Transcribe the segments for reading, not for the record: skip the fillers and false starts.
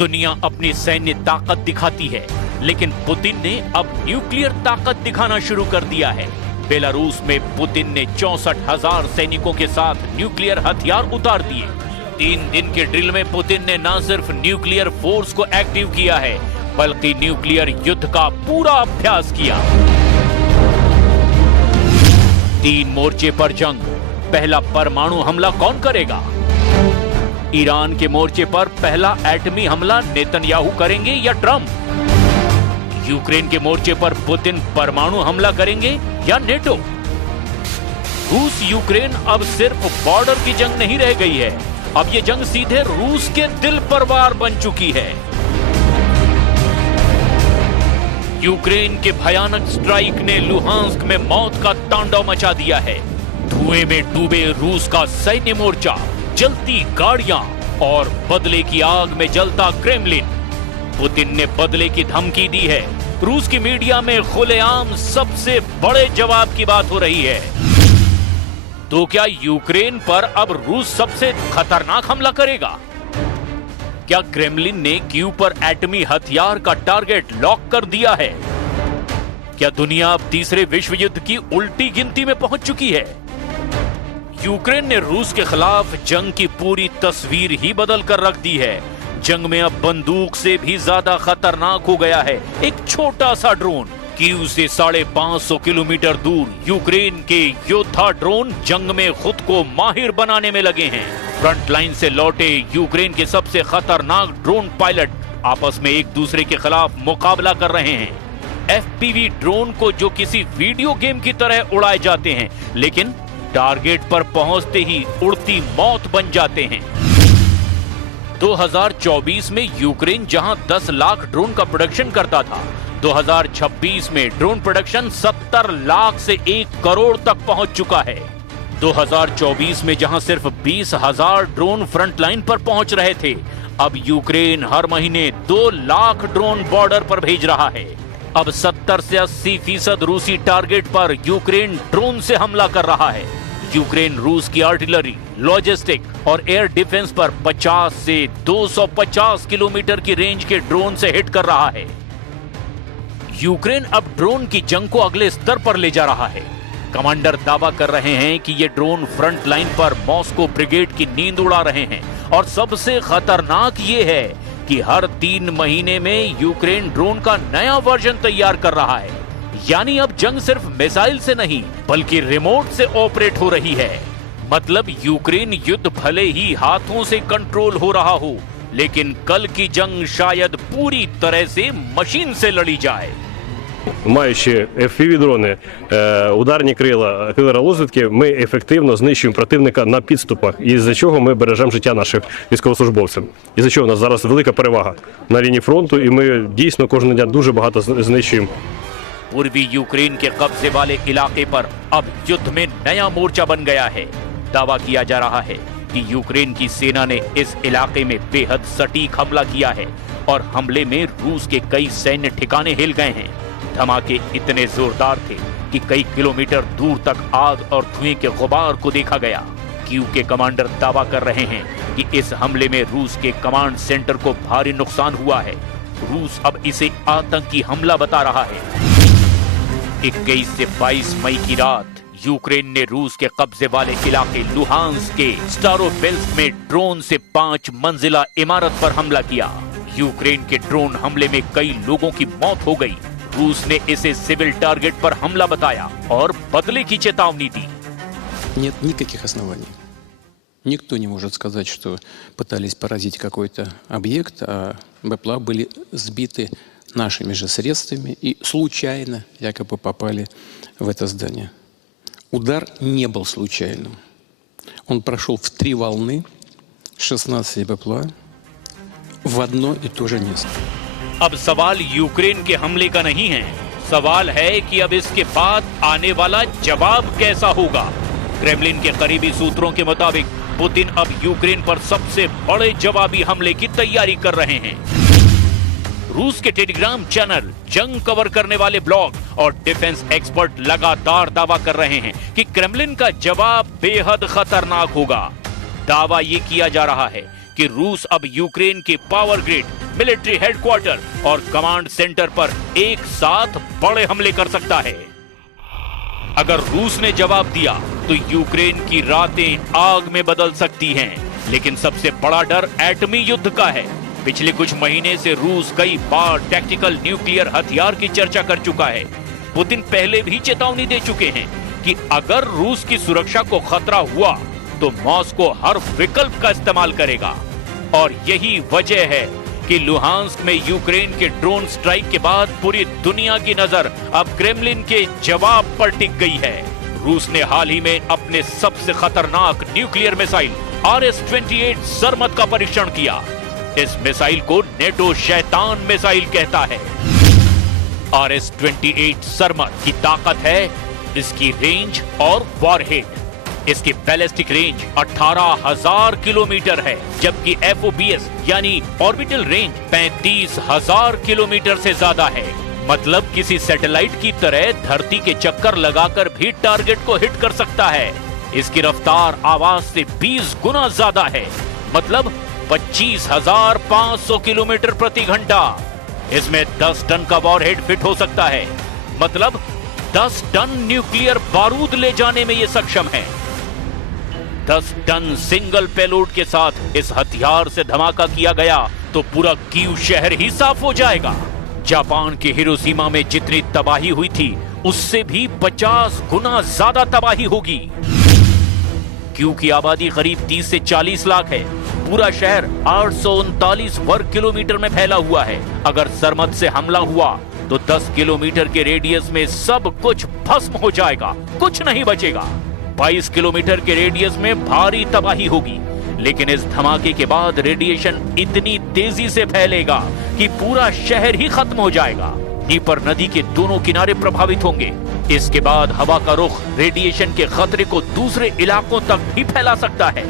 दुनिया अपनी सैन्य ताकत दिखाती है, लेकिन पुतिन ने अब न्यूक्लियर ताकत दिखाना शुरू कर दिया है। बेलारूस में पुतिन ने 64,000 सैनिकों के साथ न्यूक्लियर हथियार उतार दिए। 3 दिन के ड्रिल में पुतिन ने न सिर्फ न्यूक्लियर फोर्स को एक्टिव किया है, बल्कि न्यूक्लियर युद्ध का पूरा अभ्यास किया। 3 मोर्चे पर जंग। पहला परमाणु हमला कौन करेगा? ईरान के मोर्चे पर पहला एटमी हमला नेतन्याहू करेंगे या ट्रंप? यूक्रेन के मोर्चे पर पुतिन परमाणु हमला करेंगे या नेटो? रूस यूक्रेन अब सिर्फ बॉर्डर की जंग नहीं रह गई है, अब ये जंग सीधे रूस के दिल पर वार बन चुकी है। यूक्रेन के भयानक स्ट्राइक ने लुहांस्क में मौत का तांडव मचा दिया है। धुएं में डूबे रूस का सैन्य मोर्चा, जलती गाड़ियां और बदले की आग में जलता क्रेमलिन। पुतिन ने बदले की धमकी दी है। रूस की मीडिया में खुलेआम सबसे बड़े जवाब की बात हो रही है। तो क्या यूक्रेन पर अब रूस सबसे खतरनाक हमला करेगा? क्या क्रेमलिन ने कीव पर एटमी हथियार का टारगेट लॉक कर दिया है? क्या दुनिया अब तीसरे विश्व युद्ध की उल्टी गिनती में पहुंच चुकी है? यूक्रेन ने रूस के खिलाफ जंग की पूरी तस्वीर ही बदल कर रख दी है। जंग में अब बंदूक से भी ज्यादा खतरनाक हो गया है एक छोटा सा ड्रोन। कीव से 550 किलोमीटर दूर यूक्रेन के योद्धा ड्रोन जंग में खुद को माहिर बनाने में लगे हैं। फ्रंट लाइन से लौटे यूक्रेन के सबसे खतरनाक ड्रोन पायलट आपस में एक दूसरे के खिलाफ मुकाबला कर रहे हैं। एफपीवी ड्रोन को जो किसी वीडियो गेम की तरह उड़ाए जाते हैं, लेकिन टारगेट पर पहुंचते ही उड़ती मौत बन जाते हैं। 2024 में यूक्रेन जहां 10 लाख ड्रोन का प्रोडक्शन करता था, 2026 में ड्रोन प्रोडक्शन 70 लाख से 1 करोड़ तक पहुंच चुका है। 2024 में जहां सिर्फ 20,000 ड्रोन फ्रंट लाइन पर पहुंच रहे थे, अब यूक्रेन हर महीने 2 लाख ड्रोन बॉर्डर पर भेज रहा है। अब 70 से 80% रूसी टारगेट पर यूक्रेन ड्रोन से हमला कर रहा है। यूक्रेन रूस की आर्टिलरी, लॉजिस्टिक और एयर डिफेंस पर 50 से 250 किलोमीटर की रेंज के ड्रोन से हिट कर रहा है। यूक्रेन अब ड्रोन की जंग को अगले स्तर पर ले जा रहा है। कमांडर दावा कर रहे हैं कि ये ड्रोन फ्रंट लाइन पर मॉस्को ब्रिगेड की नींद उड़ा रहे हैं, और सबसे खतरनाक ये है कि हर 3 महीने में यूक्रेन ड्रोन का नया वर्जन तैयार कर रहा है। यानी अब जंग सिर्फ मिसाइल से नहीं, बल्कि रिमोट से ऑपरेट हो रही है। मतलब यूक्रेन युद्ध भले ही हाथों से कंट्रोल हो रहा हो, लेकिन कल की जंग शायद पूरी तरह से मशीन से लड़ी जाए। Маючи FPV-дрони, ударні крила розвідки, ми ефективно знищуємо противника на підступах, і з-за чого ми бережемо життя наших військовослужбовців. І за чого у нас зараз велика перевага на лінії фронту, і ми дійсно кожного дня дуже багато знищуємо. पूर्वी यूक्रेन के कब्जे वाले इलाके पर अब युद्ध में नया मोर्चा बन गया है। दावा किया जा रहा है कि यूक्रेन की सेना ने इस इलाके में बेहद सटीक हमला किया है, और हमले में रूस के कई सैन्य ठिकाने हिल गए हैं। धमाके इतने जोरदार थे कि कई किलोमीटर दूर तक आग और धुएं के गुबार को देखा गया। कीव के कमांडर दावा कर रहे हैं कि इस हमले में रूस के कमांड सेंटर को भारी नुकसान हुआ है। रूस अब इसे आतंकी हमला बता रहा है। 21 से 22 मई की रात यूक्रेन ने रूस के कब्जे वाले इलाके लुहांस्क के स्टारोबेल्स्क में ड्रोन से 5 मंजिला इमारत पर हमला किया। यूक्रेन के ड्रोन हमले में कई लोगों की मौत हो गई। रूस ने इसे सिविल टारगेट पर हमला बताया और बदले की चेतावनी दी। Нет никаких оснований. Никто не может сказать, что пытались поразить какой-то объект, а БПЛА были сбиты нашими же средствами и случайно якобы попали в это здание. Удар не был случайным. Он прошел в 3 волны, 16 БПЛА в одно и то же место. अब सवाल यूक्रेन के हमले का नहीं है, सवाल है कि अब इसके बाद आने वाला जवाब कैसा होगा। क्रेमलिन के करीबी सूत्रों के मुताबिक पुतिन अब यूक्रेन पर सबसे बड़े जवाबी हमले की तैयारी कर रहे हैं। रूस के टेलीग्राम चैनल, जंग कवर करने वाले ब्लॉग और डिफेंस एक्सपर्ट लगातार दावा कर रहे हैं कि क्रेमलिन का जवाब बेहद खतरनाक होगा। दावा ये किया जा रहा है कि रूस अब यूक्रेन के पावर ग्रिड, मिलिट्री हेडक्वार्टर और कमांड सेंटर पर एक साथ बड़े हमले कर सकता है। अगर रूस ने जवाब दिया तो यूक्रेन की रातें आग में बदल सकती हैं। लेकिन सबसे बड़ा डर एटमी युद्ध का है। पिछले कुछ महीने से रूस कई बार टैक्टिकल न्यूक्लियर हथियार की चर्चा कर चुका है। पुतिन पहले भी चेतावनी दे चुके हैं कि अगर रूस की सुरक्षा को खतरा हुआ तो मॉस्को हर विकल्प का इस्तेमाल करेगा। और यही वजह है कि लुहांस्क में यूक्रेन के ड्रोन स्ट्राइक के बाद पूरी दुनिया की नजर अब क्रेमलिन के जवाब पर टिक गई है। रूस ने हाल ही में अपने सबसे खतरनाक न्यूक्लियर मिसाइल RS-28 सरमत का परीक्षण किया। इस मिसाइल को नेटो शैतान मिसाइल कहता है। RS-28 सरमत की ताकत है इसकी रेंज और वॉरहेड। इसकी बैलिस्टिक रेंज 18,000 किलोमीटर है, जबकि FOBS यानी ऑर्बिटल रेंज 35,000 किलोमीटर से ज्यादा है। मतलब किसी सैटेलाइट की तरह धरती के चक्कर लगाकर भी टारगेट को हिट कर सकता है। इसकी रफ्तार आवाज से 20 गुना ज्यादा है, मतलब 25,500 किलोमीटर प्रति घंटा। इसमें 10 टन का वॉरहेड फिट हो सकता है, मतलब 10 टन न्यूक्लियर बारूद ले जाने में यह सक्षम है। 10 टन सिंगल पेलोड के साथ इस हथियार से धमाका किया गया तो पूरा कीव शहर ही साफ हो जाएगा। जापान के हिरोशिमा में जितनी तबाही हुई थी उससे भी 50 गुना ज्यादा तबाही होगी। कीव की आबादी करीब 30 से 40 लाख है। पूरा शहर 839 वर्ग किलोमीटर में फैला हुआ है। अगर सरमत से हमला हुआ तो 10 किलोमीटर के रेडियस में सब कुछ भस्म हो जाएगा, कुछ नहीं बचेगा। 22 किलोमीटर के रेडियस में भारी तबाही होगी। लेकिन इस धमाके के बाद रेडिएशन इतनी तेजी से फैलेगा कि पूरा शहर ही खत्म हो जाएगा। दनीपर नदी के दोनों किनारे प्रभावित होंगे। इसके बाद हवा का रुख रेडिएशन के खतरे को दूसरे इलाकों तक भी फैला सकता है।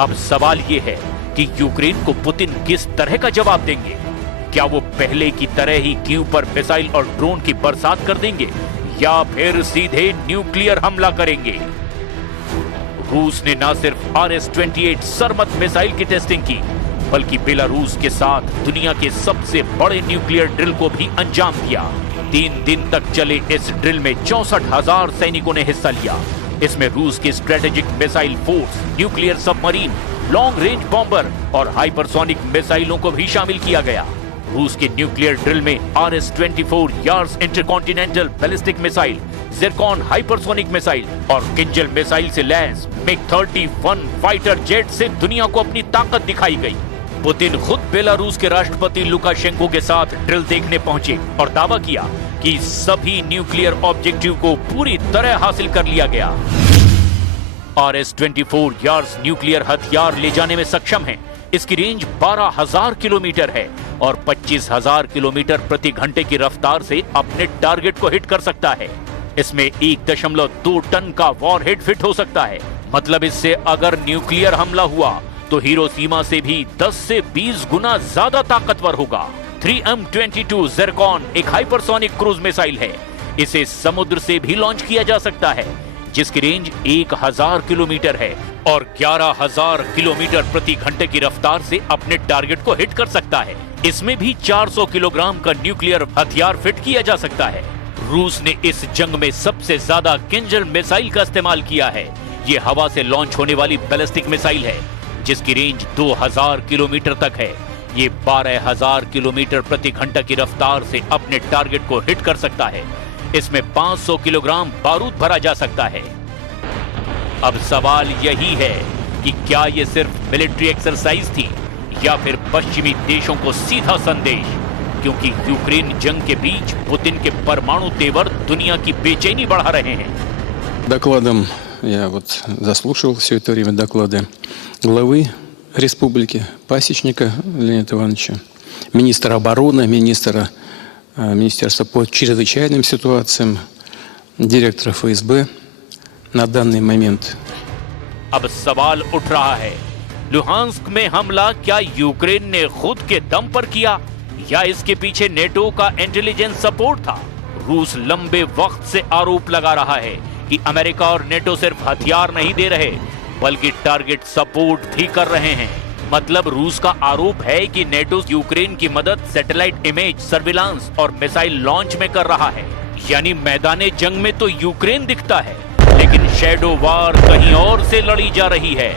अब सवाल यह है कि यूक्रेन को पुतिन किस तरह का जवाब देंगे। क्या वो पहले की तरह ही कीव पर मिसाइल और ड्रोन की बरसात कर देंगे या फिर सीधे न्यूक्लियर हमला करेंगे। रूस ने न सिर्फ RS-28 सरमत मिसाइल की टेस्टिंग की, बल्कि बेलारूस के साथ दुनिया के सबसे बड़े न्यूक्लियर ड्रिल को भी अंजाम दिया। 3 दिन तक चले इस ड्रिल में 64,000 सैनिकों ने हिस्सा लिया। इसमें रूस की strategic missile force, nuclear submarine, long range bomber और हाइपरसोनिक मिसाइलों को भी शामिल किया गया। रूस के न्यूक्लियर ड्रिल में RS-24 Yars intercontinental ballistic missile, Zircon hypersonic missile और किंजल मिसाइल से लैस MiG-31 फाइटर जेट से दुनिया को अपनी ताकत दिखाई गई। पुतिन खुद बेलारूस के राष्ट्रपति लुकाशेंको के साथ ड्रिल देखने पहुंचे और दावा किया कि सभी न्यूक्लियर ऑब्जेक्टिव को पूरी तरह हासिल कर लिया गया। RS-24 यार्स न्यूक्लियर हथियार ले जाने में सक्षम है। इसकी रेंज 12,000 किलोमीटर है और 25,000 किलोमीटर प्रति घंटे की रफ्तार से अपने टारगेट को हिट कर सकता है। इसमें 1.2 टन का वॉरहेड फिट हो सकता है। मतलब इससे अगर न्यूक्लियर हमला हुआ तो हिरोशिमा से भी 10 से 20 गुना ज्यादा ताकतवर होगा। 3M22 जिरकॉन एक हाइपरसोनिक क्रूज मिसाइल है। इसे समुद्र से भी लॉन्च किया जा सकता है, जिसकी रेंज 1000 किलोमीटर है और 11,000 किलोमीटर प्रति घंटे की रफ्तार से अपने टारगेट को हिट कर सकता है। इसमें भी 400 किलोग्राम का न्यूक्लियर हथियार फिट किया जा सकता है। रूस ने इस जंग में सबसे ज्यादा किंजल मिसाइल का इस्तेमाल किया है। ये हवा से लॉन्च होने वाली बैलिस्टिक मिसाइल है, जिसकी रेंज 2000 किलोमीटर तक है। ये 12,000 किलोमीटर प्रति घंटा की रफ्तार से अपने टारगेट को हिट कर सकता है। इसमें 500 किलोग्राम बारूद भरा जा सकता है। अब सवाल यही है कि क्या ये सिर्फ मिलिट्री एक्सरसाइज थी या फिर पश्चिमी देशों को सीधा संदेश, क्योंकि यूक्रेन जंग के बीच पुतिन के परमाणु तेवर दुनिया की बेचैनी बढ़ा रहे हैं। Докладом я заслушал все это время доклады главы республики Пасечника Леонида Ивановича, министра обороны, министерства по чрезвычайным ситуациям, директора ФСБ на данный момент. अब सवाल उठ रहा है, लुहांस्क में हमला क्या यूक्रेन ने खुद के दम पर किया या इसके पीछे नेटो का इंटेलिजेंस सपोर्ट था? रूस लंबे वक्त से आरोप लगा रहा है कि अमेरिका और नेटो सिर्फ हथियार नहीं दे रहे, बल्कि टारगेट सपोर्ट भी कर रहे हैं। मतलब रूस का आरोप है कि नेटो यूक्रेन की मदद सैटेलाइट इमेज, सर्विलांस और मिसाइल लॉन्च में कर रहा है। यानी मैदाने जंग में तो यूक्रेन दिखता है, लेकिन शैडो वार कहीं और से लड़ी जा रही है।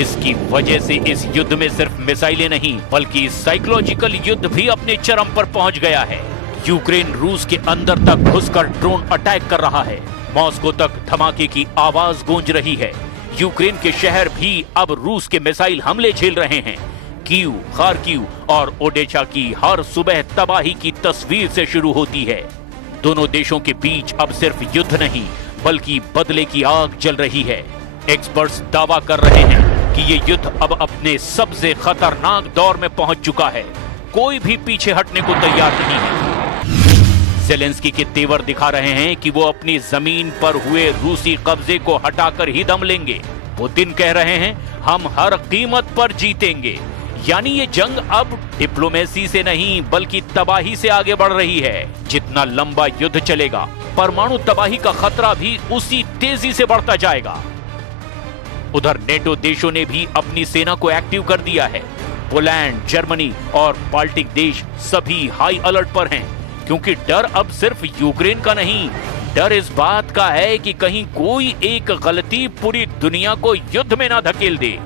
इसकी वजह से इस युद्ध में सिर्फ मिसाइलें नहीं, बल्कि साइकोलॉजिकल युद्ध भी अपने चरम पर पहुंच गया है। यूक्रेन रूस के अंदर तक घुसकर ड्रोन अटैक कर रहा है। मॉस्को तक धमाके की आवाज गूंज रही है। यूक्रेन के शहर भी अब रूस के मिसाइल हमले झेल रहे हैं। कीव, खार्किव और ओडेचा की हर सुबह तबाही की तस्वीर से शुरू होती है। दोनों देशों के बीच अब सिर्फ युद्ध नहीं, बल्कि बदले की आग जल रही है। एक्सपर्ट्स दावा कर रहे हैं कि ये युद्ध अब अपने सबसे खतरनाक दौर में पहुंच चुका है। कोई भी पीछे हटने को तैयार नहीं है। ज़ेलेंस्की के तेवर दिखा रहे हैं कि वो अपनी जमीन पर हुए रूसी कब्जे को हटाकर ही दम लेंगे। पुतिन कह रहे हैं, हम हर कीमत पर जीतेंगे। यानी ये जंग अब डिप्लोमेसी से नहीं, बल्कि तबाही से आगे बढ़ रही है। जितना लंबा युद्ध चलेगा, परमाणु तबाही का खतरा भी उसी तेजी से बढ़ता जाएगा। उधर नेटो देशों ने भी अपनी सेना को एक्टिव कर दिया है। पोलैंड, जर्मनी और बाल्टिक देश सभी हाई अलर्ट पर हैं, क्योंकि डर अब सिर्फ यूक्रेन का नहीं, डर इस बात का है कि कहीं कोई एक गलती पूरी दुनिया को युद्ध में ना धकेल दे।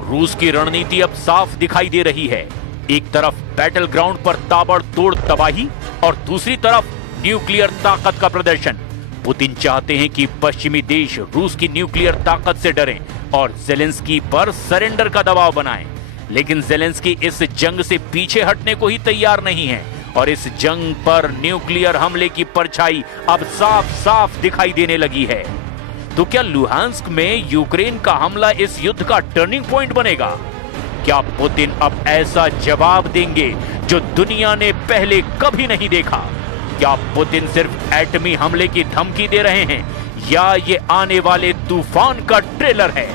रूस की रणनीति अब साफ दिखाई दे रही है। एक तरफ बैटल ग्राउंड पर ताबड़तोड़ तबाही और दूसरी तरफ न्यूक्लियर ताकत का प्रदर्शन। पुतिन चाहते हैं कि पश्चिमी देश रूस की न्यूक्लियर ताकत से डरें और ज़ेलेंस्की पर सरेंडर का दबाव बनाएं। लेकिन ज़ेलेंस्की इस जंग से पीछे हटने को ही तैयार नहीं है और इस जंग पर न्यूक्लियर हमले की परछाई अब साफ साफ दिखाई देने लगी है। तो क्या लुहांस्क में यूक्रेन का हमला इस युद्ध का टर्निंग पॉइंट बनेगा? क्या पुतिन अब ऐसा जवाब देंगे जो दुनिया ने पहले कभी नहीं देखा? क्या पुतिन सिर्फ एटमी हमले की धमकी दे रहे हैं या ये आने वाले तूफान का ट्रेलर है?